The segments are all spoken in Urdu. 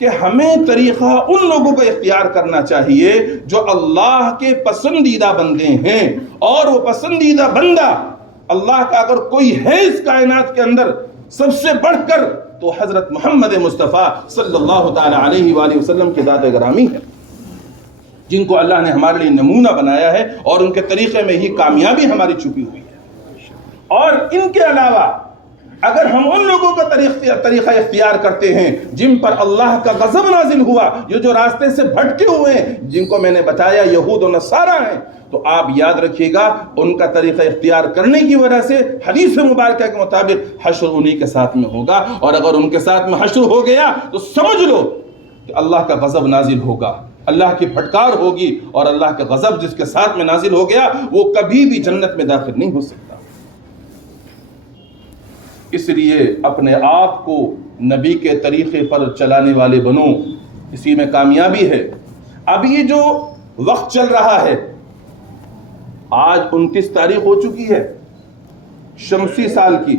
کہ ہمیں طریقہ ان لوگوں کو اختیار کرنا چاہیے جو اللہ کے پسندیدہ بندے ہیں، اور وہ پسندیدہ بندہ اللہ کا اگر کوئی ہے اس کائنات کے اندر سب سے بڑھ کر، تو حضرت محمد مصطفیٰ صلی اللہ تعالی علیہ وآلہ وسلم کی ذات گرامی ہے، جن کو اللہ نے ہمارے لیے نمونہ بنایا ہے، اور ان کے طریقے میں ہی کامیابی ہماری چھپی ہوئی ہے۔ اور ان کے علاوہ اگر ہم ان لوگوں کا طریقہ اختیار کرتے ہیں جن پر اللہ کا غضب نازل ہوا، یہ جو راستے سے بھٹکے ہوئے ہیں، جن کو میں نے بتایا یہود و نصارہ ہیں، تو آپ یاد رکھیے گا ان کا طریقہ اختیار کرنے کی وجہ سے حدیث مبارکہ کے مطابق حشر انہی کے ساتھ میں ہوگا، اور اگر ان کے ساتھ میں حشر ہو گیا تو سمجھ لو کہ اللہ کا غضب نازل ہوگا، اللہ کی پھٹکار ہوگی، اور اللہ کا غضب جس کے ساتھ میں نازل ہو گیا وہ کبھی بھی جنت میں داخل نہیں ہو سکتا۔ اس لیے اپنے آپ کو نبی کے طریقے پر چلانے والے بنو، اسی میں کامیابی ہے۔ اب یہ جو وقت چل رہا ہے، آج 29 تاریخ ہو چکی ہے شمسی سال کی،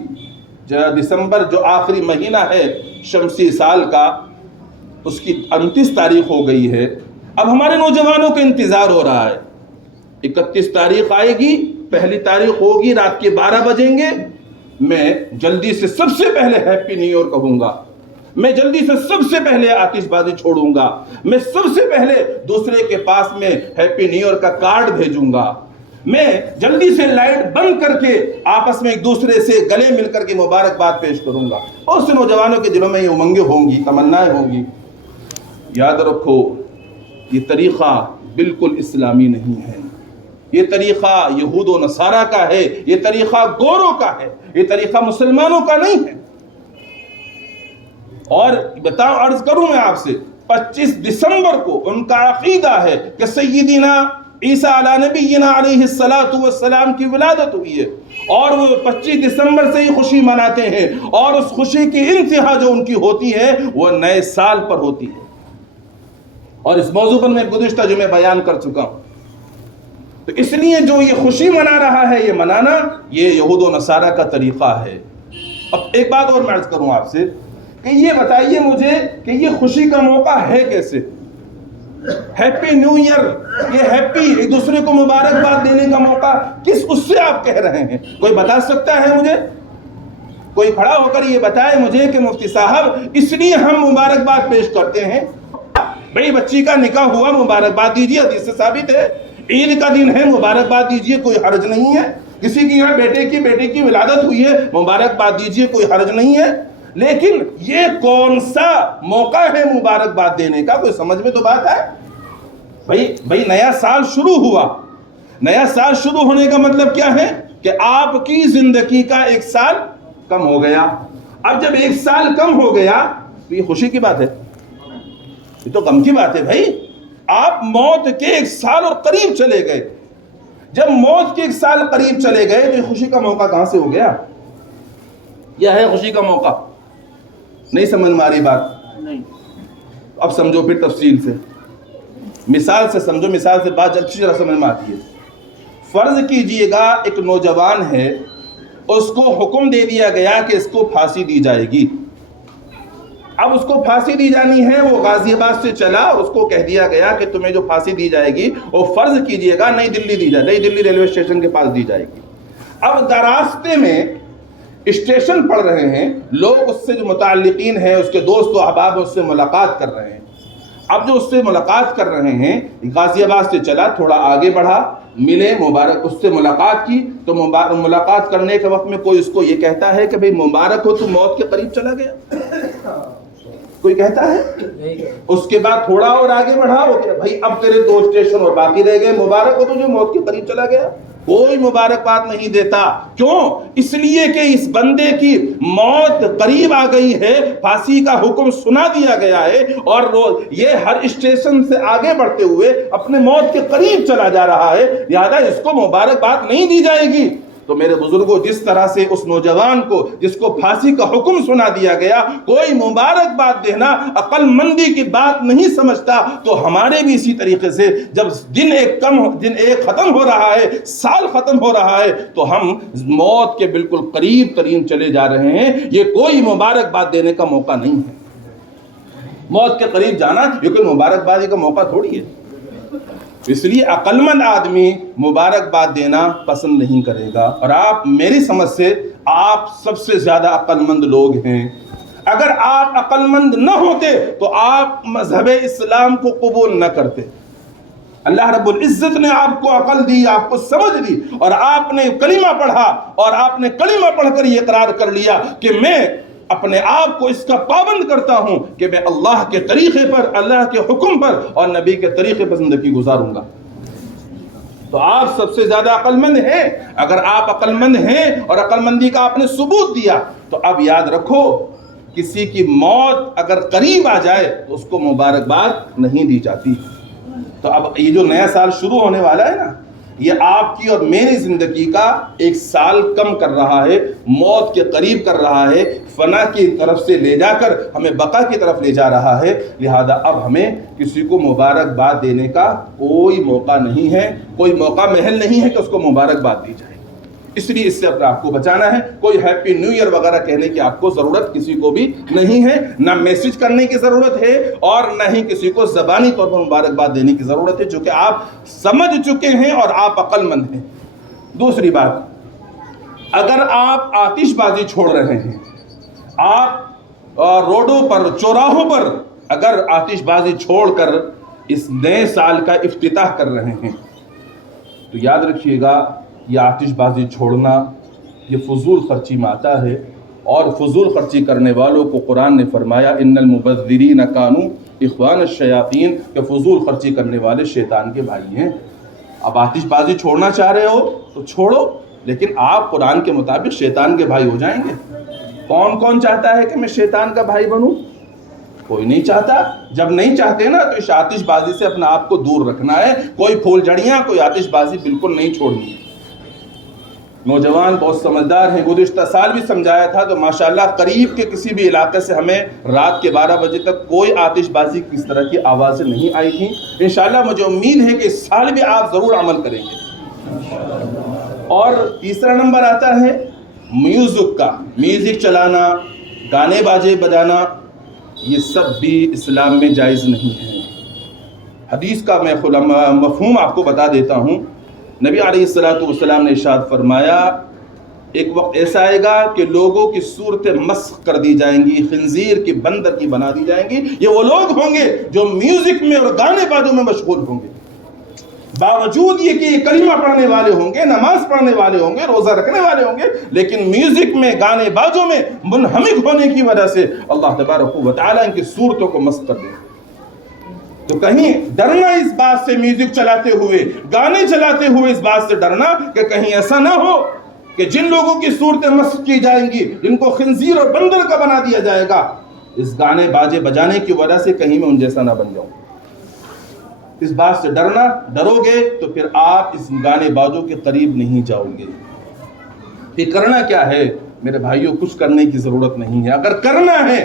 دسمبر جو آخری مہینہ ہے شمسی سال کا، اس کی 29 تاریخ ہو گئی ہے۔ اب ہمارے نوجوانوں کا انتظار ہو رہا ہے، 31 تاریخ آئے گی، پہلی تاریخ ہوگی، رات کے 12 بجیں گے، میں جلدی سے سب سے پہلے ہیپی نیو ایئر کہوں گا، میں جلدی سے سب سے پہلے آتش بازی چھوڑوں گا، میں سب سے پہلے دوسرے کے پاس میں ہیپی نیو ایئر کا کارڈ بھیجوں گا، میں جلدی سے لائٹ بند کر کے آپس میں ایک دوسرے سے گلے مل کر کے مبارکباد پیش کروں گا۔ اور سے نوجوانوں کے دلوں میں یہ امنگیں ہوں گی، تمنائیں ہوں گی۔ یاد رکھو یہ طریقہ بالکل اسلامی نہیں ہے، یہ طریقہ یہود و نصارہ کا ہے، یہ طریقہ گوروں کا ہے، یہ طریقہ مسلمانوں کا نہیں ہے۔ اور بتاؤ، عرض کروں میں آپ سے، 25 دسمبر کو ان کا عقیدہ ہے کہ سیدنا عیسیٰ علی نبینا علیہ السلام کی ولادت ہوئی ہے، اور وہ 25 دسمبر سے ہی خوشی مناتے ہیں، اور اس خوشی کی انتہا جو ان کی ہوتی ہے وہ نئے سال پر ہوتی ہے، اور اس موضوع پر میں گزشتہ جمعے بیان کر چکا ہوں۔ تو اس لیے جو یہ خوشی منا رہا ہے، یہ منانا یہ یہود و نصارہ کا طریقہ ہے۔ اب ایک بات اور میں عرض کروں آپ سے کہ یہ بتائیے مجھے کہ یہ خوشی کا موقع ہے کیسے؟ ہیپی نیو ایئر، یہ ہیپی ایک دوسرے کو مبارکباد دینے کا موقع کس اس سے آپ کہہ رہے ہیں؟ کوئی بتا سکتا ہے مجھے؟ کوئی کھڑا ہو کر یہ بتائے مجھے کہ مفتی صاحب اس لیے ہم مبارکباد پیش کرتے ہیں، بھئی بچی کا نکاح ہوا مبارکباد دیجیے، حدیث سے ثابت ہے، عید کا دن ہے مبارکباد دیجیے، کوئی حرج نہیں ہے، کسی کی یہاں بیٹے کی ولادت ہوئی ہے مبارکباد دیجیے، کوئی حرج نہیں ہے۔ لیکن یہ کون سا موقع ہے مبارکباد دینے کا؟ کوئی سمجھ میں تو بات ہے؟ بھئی نیا سال شروع ہوا، نیا سال شروع ہونے کا مطلب کیا ہے کہ آپ کی زندگی کا ایک سال کم ہو گیا۔ اب جب ایک سال کم ہو گیا تو یہ خوشی کی بات ہے؟ یہ تو غم کی بات ہے بھائی۔ آپ موت کے ایک سال اور قریب چلے گئے، جب موت کے ایک سال قریب چلے گئے تو یہ خوشی کا موقع کہاں سے ہو گیا؟ یہ ہے خوشی کا موقع؟ نہیں سمجھ میں آ رہی بات؟ نہیں۔ اب سمجھو پھر تفصیل سے، مثال سے سمجھو، مثال سے بات اچھی طرح سمجھ میں آتی ہے۔ فرض کیجئے گا ایک نوجوان ہے، اس کو حکم دے دیا گیا کہ اس کو پھانسی دی جائے گی۔ اب اس کو پھانسی دی جانی ہے، وہ غازی آباد سے چلا، اس کو کہہ دیا گیا کہ تمہیں جو پھانسی دی جائے گی وہ فرض کیجئے گا نئی دلی دی جائے، نئی دلی ریلوے اسٹیشن کے پاس دی جائے گی۔ اب دراستے میں اسٹیشن پڑھ رہے ہیں لوگ، اس سے جو متعلقین ہیں، اس کے دوست و احباب اس سے ملاقات کر رہے ہیں۔ اب جو اس سے ملاقات کر رہے ہیں، غازی آباد سے چلا، تھوڑا آگے بڑھا، ملے، مبارک اس سے ملاقات کی، تو ملاقات کرنے کے وقت میں کوئی اس کو یہ کہتا ہے کہ بھئی مبارک ہو، تو موت کے قریب چلا گیا؟ کوئی کہتا ہے؟ اس کے بعد تھوڑا اور آگے بڑھا، وہ کہ بھئی اب تیرے 2 اسٹیشن اور باقی رہ گئے، مبارک ہو تو جو موت کے قریب چلا گیا۔ کوئی مبارکباد نہیں دیتا۔ کیوں؟ اس لیے کہ اس بندے کی موت قریب آ گئی ہے، پھانسی کا حکم سنا دیا گیا ہے، اور یہ ہر اسٹیشن سے آگے بڑھتے ہوئے اپنے موت کے قریب چلا جا رہا ہے، لہذا اس کو مبارکباد نہیں دی جائے گی۔ تو میرے بزرگوں، جس طرح سے اس نوجوان کو جس کو پھانسی کا حکم سنا دیا گیا کوئی مبارکباد دینا عقل مندی کی بات نہیں سمجھتا، تو ہمارے بھی اسی طریقے سے جب دن ایک ختم ہو رہا ہے، سال ختم ہو رہا ہے، تو ہم موت کے بالکل قریب ترین چلے جا رہے ہیں۔ یہ کوئی مبارکباد دینے کا موقع نہیں ہے۔ موت کے قریب جانا یہ کوئی مبارکبادی کا موقع تھوڑی ہے. اس لیے عقلمند آدمی مبارکباد دینا پسند نہیں کرے گا. اور آپ میری سمجھ سے آپ سب سے زیادہ عقلمند لوگ ہیں. اگر آپ عقلمند نہ ہوتے تو آپ مذہب اسلام کو قبول نہ کرتے. اللہ رب العزت نے آپ کو عقل دی, آپ کو سمجھ دی, اور آپ نے کلمہ پڑھا, اور آپ نے کلمہ پڑھ کر یہ اقرار کر لیا کہ میں اپنے آپ کو اس کا پابند کرتا ہوں کہ میں اللہ کے طریقے پر, اللہ کے حکم پر اور نبی کے طریقے پر زندگی گزاروں گا. تو آپ سب سے زیادہ عقلمند ہیں. اگر آپ عقلمند ہیں اور عقلمندی کا آپ نے ثبوت دیا تو اب یاد رکھو, کسی کی موت اگر قریب آ جائے تو اس کو مبارکباد نہیں دی جاتی. تو اب یہ جو نیا سال شروع ہونے والا ہے نا, یہ آپ کی اور میری زندگی کا ایک سال کم کر رہا ہے, موت کے قریب کر رہا ہے, فنا کی طرف سے لے جا کر ہمیں بقا کی طرف لے جا رہا ہے. لہذا اب ہمیں کسی کو مبارکباد دینے کا کوئی موقع نہیں ہے, کوئی موقع محل نہیں ہے کہ اس کو مبارکباد دی جائے. اس لیے اس سے اپنے آپ کو بچانا ہے. کوئی ہیپی نیو ایئر وغیرہ کہنے کی آپ کو ضرورت کسی کو بھی نہیں ہے, نہ میسج کرنے کی ضرورت ہے اور نہ ہی کسی کو زبانی طور پر مبارکباد دینے کی ضرورت ہے, جو کہ آپ سمجھ چکے ہیں اور آپ عقل مند ہیں. دوسری بات, اگر آپ آتش بازی چھوڑ رہے ہیں, آپ روڈوں پر, چوراہوں پر اگر آتش بازی چھوڑ کر اس نئے سال کا افتتاح کر رہے ہیں, تو یاد رکھیے گا یہ آتش بازی چھوڑنا یہ فضول خرچی میں آتا ہے. اور فضول خرچی کرنے والوں کو قرآن نے فرمایا ان المبذرین کانوا اخوان الشیاطین, کہ فضول خرچی کرنے والے شیطان کے بھائی ہیں. اب آتش بازی چھوڑنا چاہ رہے ہو تو چھوڑو, لیکن آپ قرآن کے مطابق شیطان کے بھائی ہو جائیں گے. کون کون چاہتا ہے کہ میں شیطان کا بھائی بنوں؟ کوئی نہیں چاہتا. جب نہیں چاہتے نا تو اس آتش بازی سے اپنا آپ کو دور رکھنا ہے. کوئی پھول جھڑیاں, کوئی آتش بازی بالکل نہیں چھوڑنی. نوجوان بہت سمجھدار ہیں, گزشتہ سال بھی سمجھایا تھا, تو ماشاءاللہ قریب کے کسی بھی علاقے سے ہمیں رات کے 12 بجے تک کوئی آتش بازی کس طرح کی آوازیں نہیں آئی تھیں. انشاءاللہ مجھے امید ہے کہ اس سال بھی آپ ضرور عمل کریں گے. اور تیسرا نمبر آتا ہے میوزک کا. میوزک چلانا, گانے باجے بجانا, یہ سب بھی اسلام میں جائز نہیں ہے. حدیث کا میں مفہوم آپ کو بتا دیتا ہوں. نبی علیہ السلام نے ارشاد فرمایا, ایک وقت ایسا آئے گا کہ لوگوں کی صورتیں مسخ کر دی جائیں گی, خنزیر کی, بندر کی بنا دی جائیں گی. یہ وہ لوگ ہوں گے جو میوزک میں اور گانے بازوں میں مشغول ہوں گے, باوجود یہ کہ یہ کلمہ پڑھنے والے ہوں گے, نماز پڑھنے والے ہوں گے, روزہ رکھنے والے ہوں گے, لیکن میوزک میں, گانے بازوں میں منہمک ہونے کی وجہ سے اللہ تبارک و تعالیٰ ان کی صورتوں کو مسخ کر دے. تو کہیں ڈرنا اس بات سے, میوزک چلاتے ہوئے, گانے چلاتے ہوئے اس بات سے ڈرنا کہ کہیں ایسا نہ ہو کہ جن لوگوں کی صورتیں مسخ کی جائیں گی, جن کو خنزیر اور بندر کا بنا دیا جائے گا, اس گانے باجے بجانے کی وجہ سے کہیں میں ان جیسا نہ بن جاؤں. اس بات سے ڈرنا. ڈرو گے تو پھر آپ اس گانے بازوں کے قریب نہیں جاؤ گے. پھر کرنا کیا ہے میرے بھائیوں؟ کچھ کرنے کی ضرورت نہیں ہے. اگر کرنا ہے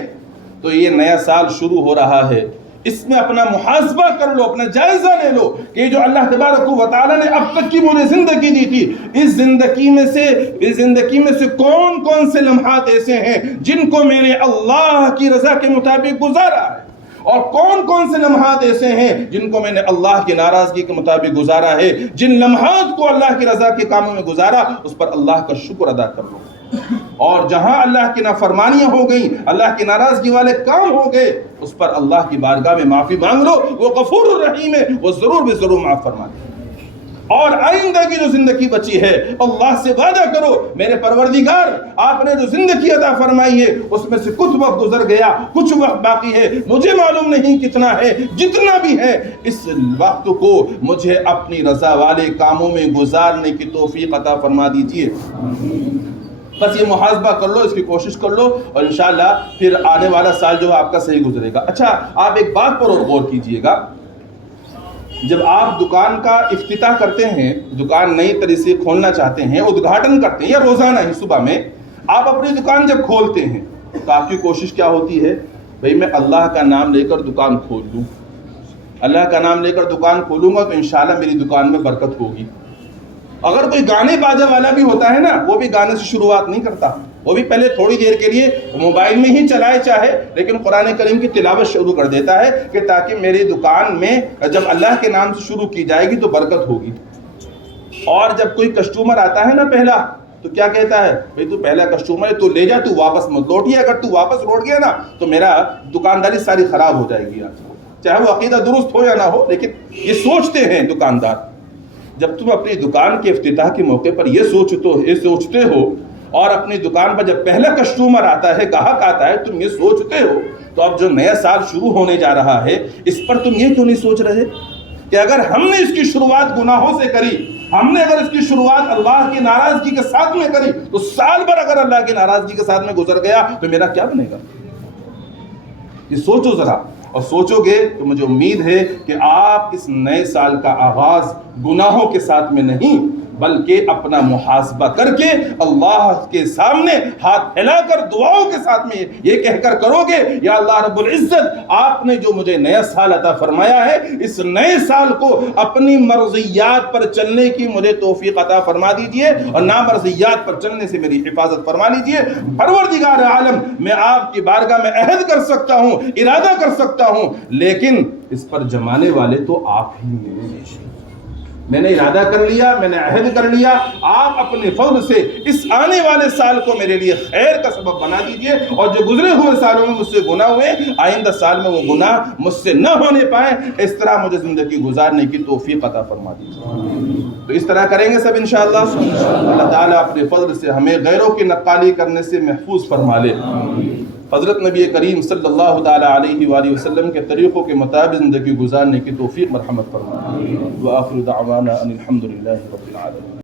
تو یہ نیا سال شروع ہو رہا ہے, اس میں اپنا محاسبہ کر لو, اپنا جائزہ لے لو کہ یہ جو اللہ تبارک و تعالیٰ نے اب تک کی مجھے زندگی دی تھی, اس زندگی میں سے کون کون سے لمحات ایسے ہیں جن کو میں نے اللہ کی رضا کے مطابق گزارا ہے, اور کون کون سے لمحات ایسے ہیں جن کو میں نے اللہ کی ناراضگی کے مطابق گزارا ہے. جن لمحات کو اللہ کی رضا کے کاموں میں گزارا, اس پر اللہ کا شکر ادا کر لو. اور جہاں اللہ کی نافرمانیاں ہو گئیں, اللہ کی ناراضگی والے کام ہو گئے, اس پر اللہ کی بارگاہ میں معافی مانگ لو. وہ غفور الرحیم ہے, وہ ضرور بے ضرور معاف فرما دے. اور آئندہ کی جو زندگی بچی ہے, اللہ سے وعدہ کرو میرے پروردگار, آپ نے جو زندگی عطا فرمائی ہے اس میں سے کچھ وقت گزر گیا, کچھ وقت باقی ہے, مجھے معلوم نہیں کتنا ہے, جتنا بھی ہے اس وقت کو مجھے اپنی رضا والے کاموں میں گزارنے کی توفیق عطا فرما دیجیے. بس یہ محاسبہ کر لو, اس کی کوشش کر لو, اور انشاءاللہ پھر آنے والا سال جو آپ کا صحیح گزرے گا. اچھا, آپ ایک بات پر اور غور کیجئے گا. جب آپ دکان کا افتتاح کرتے ہیں, دکان نئی طرح سے کھولنا چاہتے ہیں, ادگھاٹن کرتے ہیں, یا روزانہ ہی صبح میں آپ اپنی دکان جب کھولتے ہیں تو آپ کی کوشش کیا ہوتی ہے؟ بھئی میں اللہ کا نام لے کر دکان کھول لوں, اللہ کا نام لے کر دکان کھولوں گا تو انشاءاللہ میری دکان میں برکت ہوگی. اگر کوئی گانے باجا والا بھی ہوتا ہے نا, وہ بھی گانے سے شروعات نہیں کرتا, وہ بھی پہلے تھوڑی دیر کے لیے موبائل میں ہی چلائے چاہے، لیکن قرآن کریم کی تلاوت شروع کر دیتا ہے کہ تاکہ میری دکان میں جب اللہ کے نام سے شروع کی جائے گی تو برکت ہوگی۔ اور جب کوئی کسٹمر آتا ہے نا پہلا، تو کیا کہتا ہے؟ بھئی تو پہلا کسٹمر ہے، تو لے جا، تو واپس مت لوٹی، اگر تو واپس لوٹ گیا نا تو میرا دکانداری ساری خراب ہو جائے گی۔ چاہے وہ عقیدہ درست ہو یا نہ ہو، لیکن یہ سوچتے ہیں دکاندار۔ جب تم اپنی دکان کے افتتاح کے موقع پر یہ سوچتے ہو، اور اپنی دکان پر جب پہلا کسٹمر آتا ہے، گاہک آتا ہے، تم یہ سوچتے ہو، تو اب جو نیا سال شروع ہونے جا رہا ہے اس پر تم یہ کیوں نہیں سوچ رہے کہ اگر ہم نے اس کی شروعات گناہوں سے کری، ہم نے اگر اس کی شروعات اللہ کی ناراضگی کے ساتھ میں کری، تو سال بھر اگر اللہ کی ناراضگی کے ساتھ میں گزر گیا تو میرا کیا بنے گا؟ یہ سوچو ذرا، اور سوچو گے تو مجھے امید ہے کہ آپ اس نئے سال کا آغاز گناہوں کے ساتھ میں نہیں بلکہ اپنا محاسبہ کر کے اللہ کے سامنے ہاتھ پھیلا کر دعاؤں کے ساتھ میں یہ کہہ کر کرو گے، یا اللہ رب العزت، آپ نے جو مجھے نیا سال عطا فرمایا ہے، اس نئے سال کو اپنی مرضیات پر چلنے کی مجھے توفیق عطا فرما دیجئے، اور نامرضیات پر چلنے سے میری حفاظت فرما لیجئے۔ پروردگار عالم، میں آپ کی بارگاہ میں عہد کر سکتا ہوں، ارادہ کر سکتا ہوں، لیکن اس پر جمانے والے تو آپ ہی ہیں۔ میں نے ارادہ کر لیا، میں نے عہد کر لیا، آپ اپنے فضل سے اس آنے والے سال کو میرے لیے خیر کا سبب بنا دیجئے، اور جو گزرے ہوئے سالوں میں مجھ سے گناہ ہوئے، آئندہ سال میں وہ گناہ مجھ سے نہ ہونے پائیں، اس طرح مجھے زندگی گزارنے کی توفیق عطا فرما دیجئے۔ تو اس طرح کریں گے سب انشاءاللہ۔ اللہ تعالیٰ اپنے فضل سے ہمیں غیروں کی نقالی کرنے سے محفوظ فرما لے۔ حضرت نبی کریم صلی اللہ تعالیٰ علیہ وآلہ وسلم کے طریقوں کے مطابق زندگی گزارنے کی توفیق مرحمت فرمائے۔ وآخر دعوانا ان الحمد للہ رب العالمین۔